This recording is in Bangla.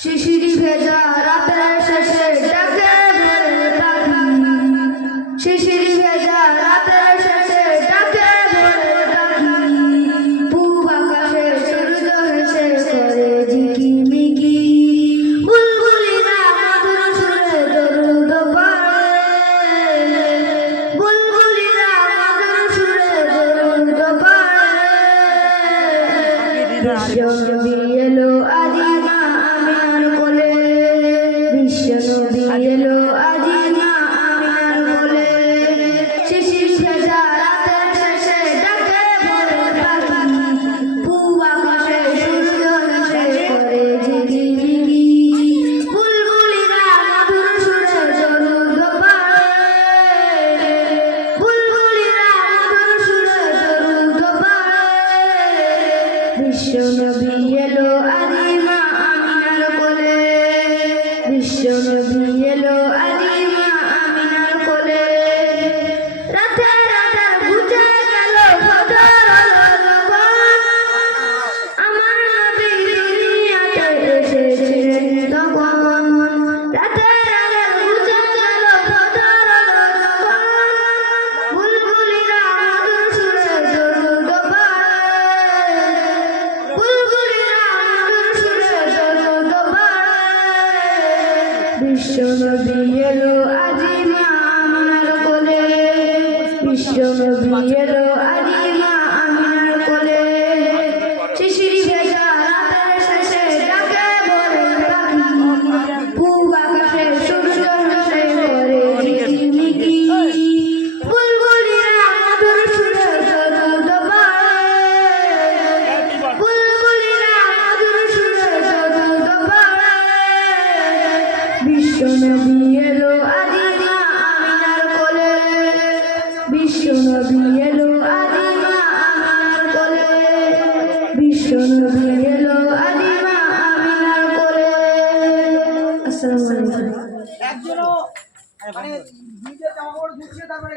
শিশিরি ভেজা রাতের শেষে ডাকে ভোরের পাখি, শিশিরি ভেজা রাতের শেষে ডাকে ভোরের পাখি, পূব আকাশে সূর্য হেসে করে ঝিকিমিকি, বুলবুলিরা মধুর সুরে দরুদ পড়ে, বুলবুলিরা মধুর সুরে দরুদ পড়ে। বিশ্বনবী এলো আজি মা আমিনার কোলে, বিশ্বনবী এলো আজি মা আমিনার কোলে, শিশির ভেজা রাতের শেষে ডাকে ভোরের পাখি, পূব আকাশে সূর্য হেসে করে ঝিকিমিকি, বুলবুলিরা মধুর সুরে দরুদ পড়ে, বুলবুলিরা মধুর সুরে দরুদ পড়ে। বিশ্বনবী এলো আজি মা আমিনার কোলে, বিশ্বনবী এলো আজি মা আমিনার কোলে, রাতে রাতে বুঝে গেল ফজর হলো যখন, আমার নবী দুনিয়াতে এসেছিলেন তখন, রাতে রাতে বুঝে গেল ফজর হলো যখন, বুলবুলিরা মধুর সুরে দরুদ পড়ে, বুলবুলিরা মধুর সুরে দরুদ পড়ে। বিশ্বনবী এলো আজি মা আমিনার কোলে, বিশ্বনবী এলো আজি মা আমিনার কোলে, শিশিরি ভেজা রাতের শেষে ডাকে ভোরের পাখি, পূব আকাশে সূর্য হেসে করে ঝিকিমিকি, বুলবুলিরা মধুর সুরে দরুদ পড়ে, বুলবুলিরা মধুর সুরে দরুদ পড়ে। বিশ্বনবী এলো আজি মা আমিনার কোলে, বিশ্বনবী এলো আজি মা আমিনার কোলে, বিশ্বনবী এলো আজি মা আমিনার কোলে। আসসালামু আলাইকুম। একজনও মানে নিজের জামা কাপড় গুছিয়ে তারপরে